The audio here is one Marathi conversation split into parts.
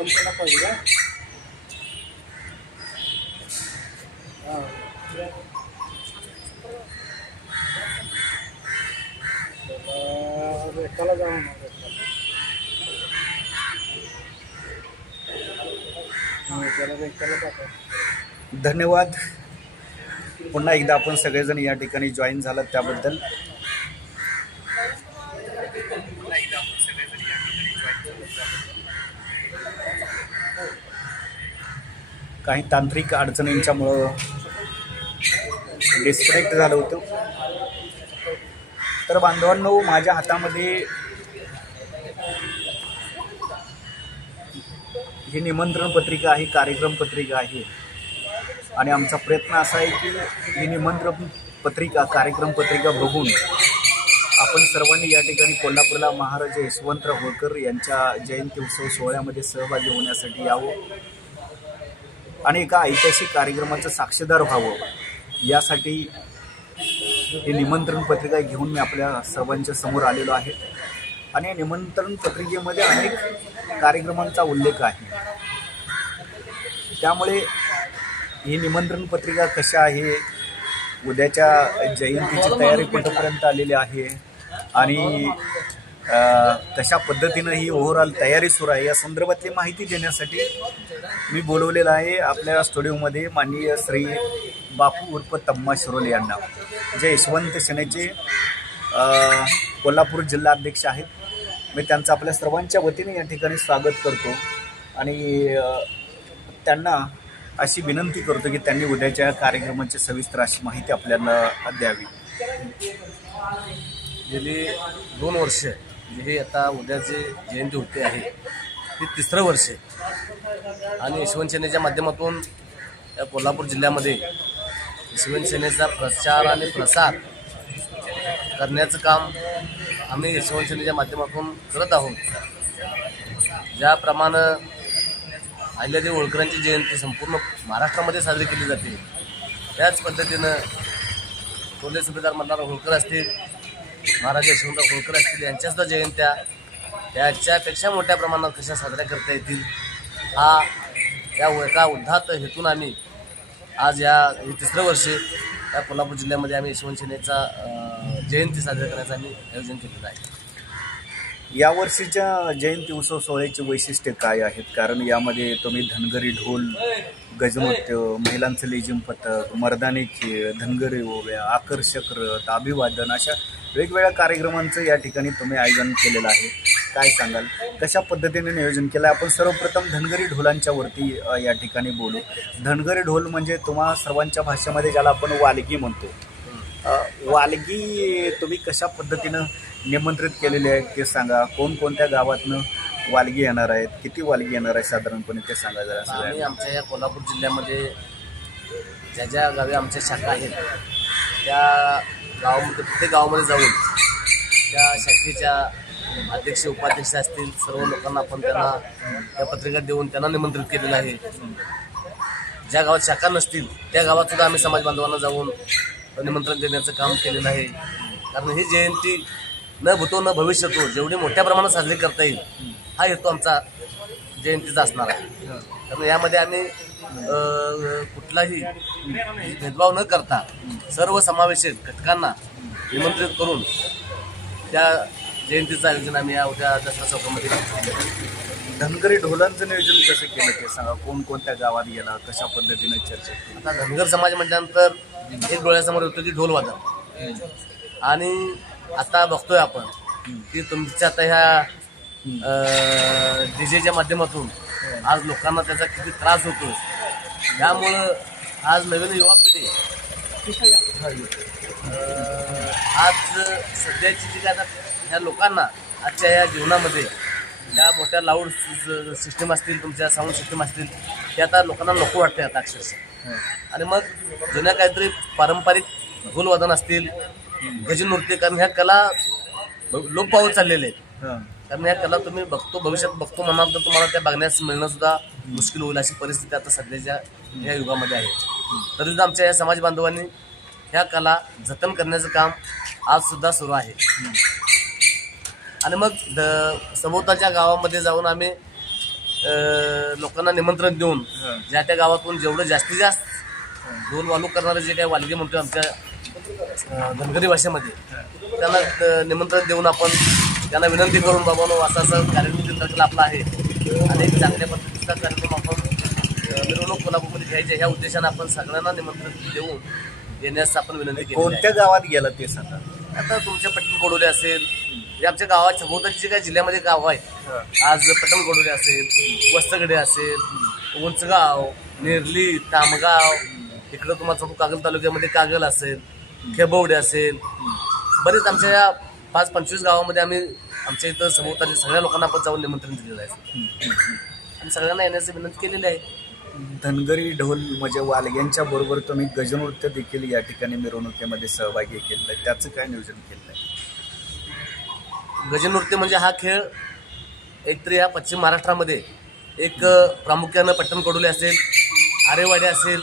जेवण केलं पाहिजे हां. धन्यवाद. पुन्हा एकदा आपण सगळेजण या ठिकाणी जॉईन झालात त्याबद्दल. काही तांत्रिक अडचणींच्यामुळं डिस्कनेक्ट झालं होतं. तर बांधवांनो माझ्या हातामध्ये ही निमंत्रण पत्रिका आहे कार्यक्रम पत्रिका आहे. आणि आमचा प्रयत्न असा आहे की ही निमंत्रण पत्रिका कार्यक्रम पत्रिका बघून आपण सर्वांनी या ठिकाणी कोल्हापूरला महाराजा यशवंतराव होळकर यांच्या जयंती उत्सव सोहळ्यामध्ये सहभागी होण्यासाठी यावं. आणि एका ऐतिहासिक कार्यक्रमाचं साक्षीदार व्हावं यासाठी ही निमंत्रण पत्रिका घेऊन मी आपल्या सर्वांच्या समोर आलेलो आहे. आणि या निमंत्रण पत्रिकेमध्ये अनेक कार्यक्रमांचा उल्लेख आहे. त्यामुळे ही निमंत्रण पत्रिका कशा आहे उद्याच्या जयंतीची तयारी कुठंपर्यंत आलेली आहे आणि कशा पद्धतीनं ही ओव्हरऑल तयारी सुरू आहे या संदर्भातली माहिती देण्यासाठी मी बोलवलेलं आहे आपल्या स्टुडिओमध्ये माननीय श्री बापू उर्फ तम्मा शिरोले यांना. जे यशवंत सेनेचे कोल्हापूर जिल्हा अध्यक्ष आहेत. मी त्यांचं आपल्या सर्वांच्या वतीने या ठिकाणी स्वागत करतो आणि त्यांना अशी विनंती करतो की त्यांनी उद्याच्या कार्यक्रमाची सविस्तर अशी माहिती आपल्याला द्यावी. गेली दोन वर्ष म्हणजे हे आता उद्याचे जयंती होते आहे ते तिसरं वर्ष आहे. आणि यशवंत सेनेच्या माध्यमातून या कोल्हापूर जिल्ह्यामध्ये यशवंत सेनेचा प्रचार आणि प्रसार करण्याचं काम आम्ही यशवंत सेनेच्या माध्यमातून करत आहोत. ज्याप्रमाणे अहिल्यादेवी होळकरांची जयंती संपूर्ण महाराष्ट्रामध्ये साजरी केली जाते. त्याच पद्धतीनं कोल्हे सुभेदार मल्हार होळकर असतील महाराज यशवंतराव होळकर असतील यांच्यासुद्धा जयंत्या. त्याच्यापेक्षा मोठ्या प्रमाणात कशा साजऱ्या करता येतील? हा या एका उद्धात हेतून आम्ही आज या हे तिसरं वर्ष या कोल्हापूर जिल्ह्यामध्ये आम्ही यशवंत सेनेचा जयंती साजरा करण्याचं आम्ही आयोजन केलेलं आहे. यावर्षीच्या जयंती उत्सव सोहळ्याची वैशिष्ट्य काय आहेत? कारण यामध्ये तुम्ही धनगरी ढोल गजमत महिलांचं लेझिम पथक मर्दानी खेळ धनगरी ओव्या आकर्षक रथ अभिवादन अशा वेगवेगळ्या कार्यक्रमांचं या ठिकाणी तुम्ही आयोजन केलेलं आहे. काय सांगाल? कशा पद्धतीने नियोजन केलं? आहे आपण सर्वप्रथम धनगरी ढोलांच्या वरती या ठिकाणी बोलू. धनगरी ढोल म्हणजे तुम्हा सर्वांच्या भाषेमध्ये ज्याला आपण वालगी म्हणतो. वालगी तुम्ही कशा पद्धतीनं निमंत्रित केलेले आहे ते सांगा. कोणकोणत्या गावातनं वालगी येणार आहेत? किती वालगी येणार आहे साधारणपणे ते सांगा जरा आम्ही आमच्या या कोल्हापूर जिल्ह्यामध्ये ज्या ज्या गावी आमच्या शाखा आहेत त्या गावामध्ये प्रत्येक गावामध्ये जाऊन त्या शाखेच्या अध्यक्ष उपाध्यक्ष असतील सर्व लोकांना आपण त्यांना त्या पत्रिका देऊन त्यांना निमंत्रित केलेलं आहे. ज्या गावात शाखा नसतील त्या गावात सुद्धा आम्ही समाज बांधवांना जाऊन निमंत्रण देण्याचं काम केलेलं आहे. कारण ही जयंती न भूतो न भविष्यतो जेवढी मोठ्या प्रमाणात साजरी करता येईल हा हेतू आमचा जयंतीचा असणार आहे. त्यामुळे यामध्ये आम्ही कुठलाही भेदभाव न करता सर्व समावेशक घटकांना निमंत्रित करून त्या जयंतीचं आयोजन आम्ही या उद्या दसरा चौकामध्ये. धनगरी ढोलांचं नियोजन कसं केलं ते सांगा? कोणकोणत्या गावात गेला? कशा पद्धतीने चर्चा केली? आता धनगर समाज म्हटल्यानंतर एक डोळ्यासमोर होतं की ढोलवादन आणि आता बघतोय आपण की तुमच्या आता ह्या डीजेच्या माध्यमातून आज लोकांना त्याचा किती त्रास होतो त्यामुळं आज नवीन युवा पिढी. आज सध्याची जी काय आता ह्या लोकांना आजच्या ह्या जीवनामध्ये ह्या मोठ्या लाऊड सिस्टम असतील तुमच्या साऊंड सिस्टम असतील ते आता लोकांना नको वाटते आता अक्षरशः. आणि मग जुन्या काहीतरी पारंपरिक ढोलवादन असतील गजन नृत्य कारण ह्या कला लोप पावत चाललेले आहेत. कारण ह्या कला तुम्ही बघतो भविष्यात बघतो म्हणाल तर तुम्हाला त्या बघण्यास मिळणं सुद्धा मुश्किल होईल अशी परिस्थिती आता सध्याच्या या युगामध्ये आहे. तरी सुद्धा आमच्या या समाज बांधवांनी ह्या कला जतन करण्याचं काम आज सुद्धा सुरू आहे. आणि मग द- सभोवतालच्या गावामध्ये जाऊन आम्ही लोकांना निमंत्रण देऊन. ज्या त्या गावातून जेवढं जास्तीत जास्त ढोल वालू करणारे जे काही वालगे म्हणतो आमच्या धनगरी भाषेमध्ये त्यांना निमंत्रण देऊन आपण त्यांना विनंती करून बाबांनो असा असा कार्यक्रम तारखेला आपला आहे. आणि एक चांगल्या पद्धतीचा कार्यक्रम आपण मिरवणूक कोल्हापूरमध्ये घ्यायचे ह्या उद्देशाने आपण सगळ्यांना निमंत्रण देऊन येण्यास आपण विनंती केली कोणत्या गावात गेला ते सांगा आता तुमच्या पटण कोडोले असेल म्हणजे आमच्या गावाच्या सभोवताची जे काही जिल्ह्यामध्ये गाव आहेत आज पटण कोडोले असेल वस्तगडे असेल उंचगाव नेरली तामगाव इकडं तुम्हाला कागल तालुक्यामध्ये कागल असेल खेबवडे असेल बरेच आमच्या या पाच पंचवीस गावामध्ये आम्ही आमच्या इथं सभोवताली सगळ्या लोकांना आपण जाऊन निमंत्रण दिलेलं आहे. आणि सगळ्यांना येण्याची विनंती केलेली आहे. धनगरी ढोल म्हणजे वालग्यांच्या बरोबर तुम्ही गजनृत्य देखील या ठिकाणी मिरवणुकीमध्ये सहभागी केलेलं आहे. त्याचं काय नियोजन केलं आहे? गजनृत्य म्हणजे हा खेळ एकतरी या पश्चिम महाराष्ट्रामध्ये एक प्रामुख्यानं पट्टण कडोली असेल आरेवाडी असेल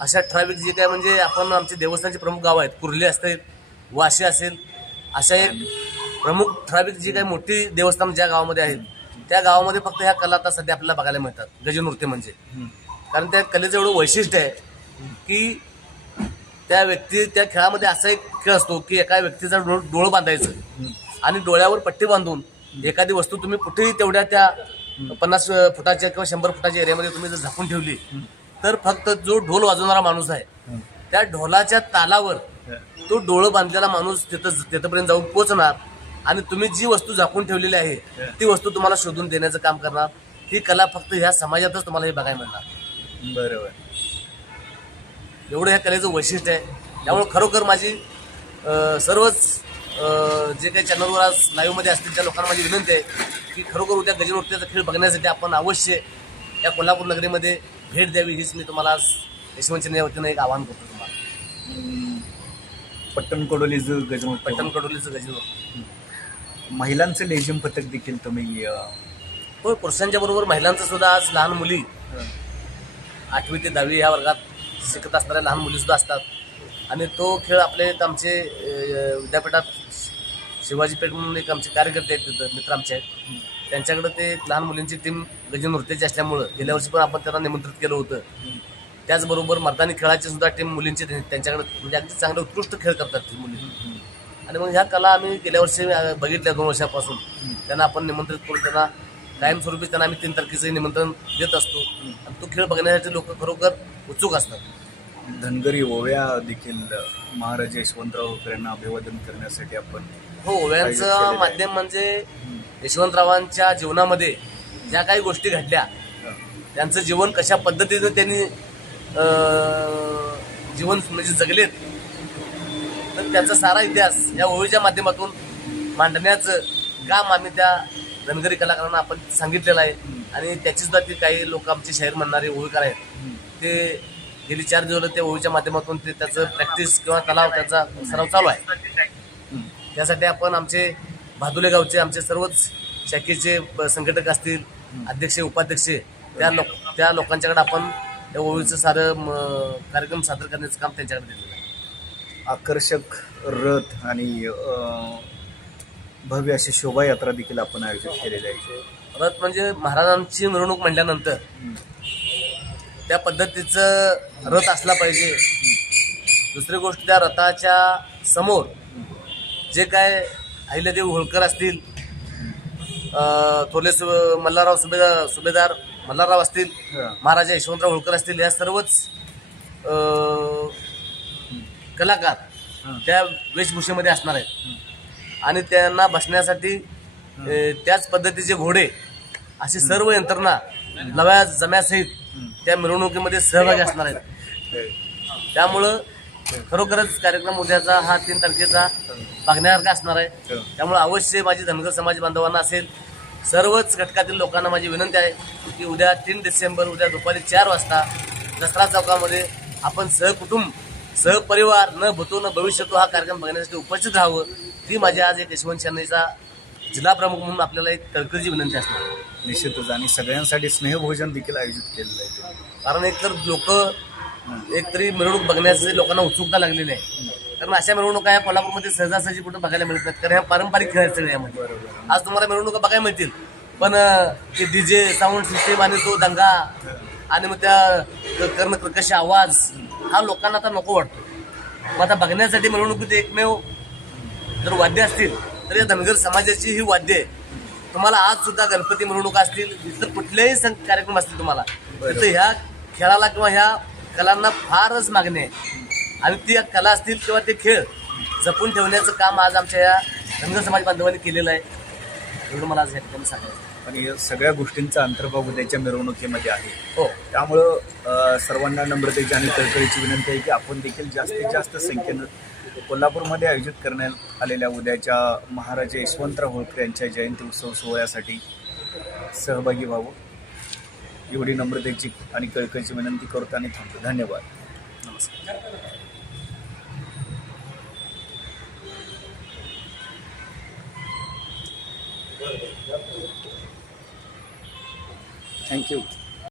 अशा ठराविक जे काय म्हणजे आपण आमचे देवस्थानचे प्रमुख गाव आहेत कुर्ले असतील वाशी असेल अशा एक प्रमुख ठराविक जी काही मोठी देवस्थान ज्या गावामध्ये आहेत त्या गावामध्ये फक्त ह्या कला आता सध्या आपल्याला बघायला मिळतात गजनृत्य म्हणजे. कारण त्या कलेचं एवढं वैशिष्ट्य आहे की त्या व्यक्ती त्या खेळामध्ये असा एक खेळ असतो की एका व्यक्तीचा डोळ डोळं बांधायचं आणि डोळ्यावर पट्टी बांधून एखादी वस्तू तुम्ही कुठेही तेवढ्या त्या पन्नास फुटाच्या किंवा शंभर फुटाच्या एरियामध्ये तुम्ही जर झाकून ठेवली तर फक्त जो ढोल वाजवणारा माणूस आहे त्या ढोलाच्या तालावर तो डोळं बांधलेला माणूस तिथं तिथपर्यंत जाऊन पोचणार आणि तुम्ही जी वस्तू झाकून ठेवलेली आहे ती वस्तू तुम्हाला शोधून देण्याचं काम करणार. ही कला फक्त ह्या समाजातच तुम्हाला हे बघायला मिळणार. बरोबर. एवढं ह्या कलेचं वैशिष्ट्य आहे. त्यामुळे खरोखर माझी सर्वच जे काही चॅनलवर आज लाईव्हमध्ये असतील त्या लोकांना माझी विनंती आहे की खरोखर उद्या गजनृत्याचा खेळ बघण्यासाठी आपण अवश्य या कोल्हापूर नगरीमध्ये भेट द्यावी हीच मी तुम्हाला आज यशवंतच्या वतीनं एक आवाहन करतो तुम्हाला. पट्टण कडोलीचं गजनृत्य पट्टण कडोलीचं गजनृत्य महिलांचं लेझिम पथक देखील तुम्ही होय पुरुषांच्या बरोबर महिलांचं सुद्धा आज लहान मुली आठवी ते दहावी ह्या वर्गात शिकत असणाऱ्या लहान मुलीसुद्धा असतात. आणि तो खेळ आपले आमचे विद्यापीठात शिवाजी पेठ म्हणून एक आमचे कार्यकर्ते आहेत तिथं मित्र आमचे आहेत. त्यांच्याकडे ते लहान मुलींची टीम गजन नृत्याची असल्यामुळं गेल्या वर्षी पण आपण त्यांना निमंत्रित केलं होतं. त्याचबरोबर मर्दानी खेळाची सुद्धा टीम मुलींची त्यांच्याकडे म्हणजे अगदी चांगले उत्कृष्ट खेळ करतात ती मुली. आणि मग ह्या कला आम्ही गेल्या वर्षी बघितल्या दोन वर्षापासून. त्यांना आपण निमंत्रित करून त्यांना कायमस्वरूपी त्यांना आम्ही तीन तारखेचं निमंत्रण देत असतो. आणि तो खेळ बघण्यासाठी लोक खरोखर उत्सुक असतात. धनगरी ओव्या देखील महाराज यशवंतराव होळकरांना अभिवादन करण्यासाठी आपण हो ओव्यांचं माध्यम म्हणजे यशवंतरावांच्या जीवनामध्ये ज्या काही गोष्टी घडल्या त्यांचं जीवन कशा पद्धतीनं त्यांनी जीवन म्हणजे जगलेत तर त्याचा सारा इतिहास या ओळीच्या माध्यमातून मांडण्याचं काम आम्ही त्या धनगरी कलाकारांना आपण सांगितलेलं आहे. आणि त्याची सुद्धा ती काही लोक आमचे शाहीर म्हणणारे ओळीकार आहेत. ते गेली चार दिवस त्या ओळीच्या माध्यमातून ते त्याचं प्रॅक्टिस किंवा तलाव त्याचा सराव चालू आहे. त्यासाठी आपण आमचे भादुले गावचे आमचे सर्वच शाखेचे संघटक असतील अध्यक्ष उपाध्यक्ष त्या लोक त्या लोकांच्याकडे आपण त्या ओळीचं सारं म, कार्यक्रम सादर करण्याचं काम त्यांच्याकडे दिलेलं आहे. आकर्षक रथ आणि अं, भव्य अशी शोभायात्रा देखील आपण आयोजित केलेली आहे. रथ म्हणजे महाराजांची मिरवणूक म्हणल्यानंतर त्या पद्धतीचं रथ असला पाहिजे. दुसरी गोष्ट त्या रथाच्या समोर जे काय अहिल्यादेवी होळकर असतील अं, थोरले सु मल्हारराव सुभेदार सुभेदार मल्हारराव असतील. महाराजा यशवंतराव होळकर असतील या सर्वच कलाकार. त्या वेशभूषेमध्ये असणार आहेत. आणि त्यांना बसण्यासाठी त्याच पद्धतीचे घोडे अशी सर्व यंत्रणा नव्या जम्यासहित त्या मिरवणुकीमध्ये सहभागी असणार आहेत. त्यामुळं खरोखरच कार्यक्रम उद्याचा हा तीन तारखेचा बघण्यासारखा असणार आहे. त्यामुळे अवश्य माझी धनगर समाज बांधवांना असेल सर्वच घटकातील लोकांना माझी विनंती आहे की उद्या तीन डिसेंबर उद्या दुपारी चार वाजता दसरा चौकामध्ये आपण सहकुटुंब सहपरिवार न भूतो न भविष्यतो हा कार्यक्रम बघण्यासाठी उपस्थित राहावं ही माझी आज एक यशवंत चेन्नईचा जिल्हा प्रमुख म्हणून आपल्याला एक तळकळीची विनंती असणार. निश्चितच आणि सगळ्यांसाठी स्नेहभोजन देखील आयोजित केलेलं आहे ते. कारण एकतर लोक एकतरी मिरवणूक बघण्याची लोकांना उत्सुकता लागलेली आहे कारण अशा मिरवणुका या कोल्हापूरमध्ये सहजासहजी कुठं बघायला मिळत नाहीत. कारण ह्या पारंपरिक खेळ आहेत यामध्ये. आज तुम्हाला मिरवणुका बघायला मिळतील. पण ते डीजे साऊंड सिस्टीम आणि तो दंगा आणि मग त्या कर्ण कर्कश आवाज हा लोकांना आता नको वाटतो. मग आता बघण्यासाठी मिरवणुकीत एकमेव जर वाद्य असतील तर या धनगर समाजाची ही वाद्य आहे. तुम्हाला आज सुद्धा गणपती मिरवणुका असतील इतर कुठलेही सं कार्यक्रम असतील तुम्हाला. तिथं ह्या खेळाला किंवा ह्या कलांना फारच मागणी आहे. आणि ती या कला असतील किंवा ते खेळ जपून ठेवण्याचं काम आज आमच्या या धनगर समाज बांधवांनी केलेलं आहे. एवढं मला आज या ठिकाणी सांगायचं आणि या सगळ्या गोष्टींचा अंतर्भाव उद्याच्या मिरवणुकीमध्ये आहे. हो. त्यामुळं सर्वांना नम्रतेची आणि कळकळीची विनंती आहे की आपण देखील जास्तीत जास्त संख्येनं कोल्हापूरमध्ये आयोजित करण्यात आलेल्या उद्याच्या महाराजा यशवंतराव होळकर यांच्या जयंती उत्सव सोहळ्यासाठी सहभागी व्हावं. एवढी नम्रतेची आणि कळकळीची विनंती करतो आणि थांबतो. धन्यवाद. नमस्कार.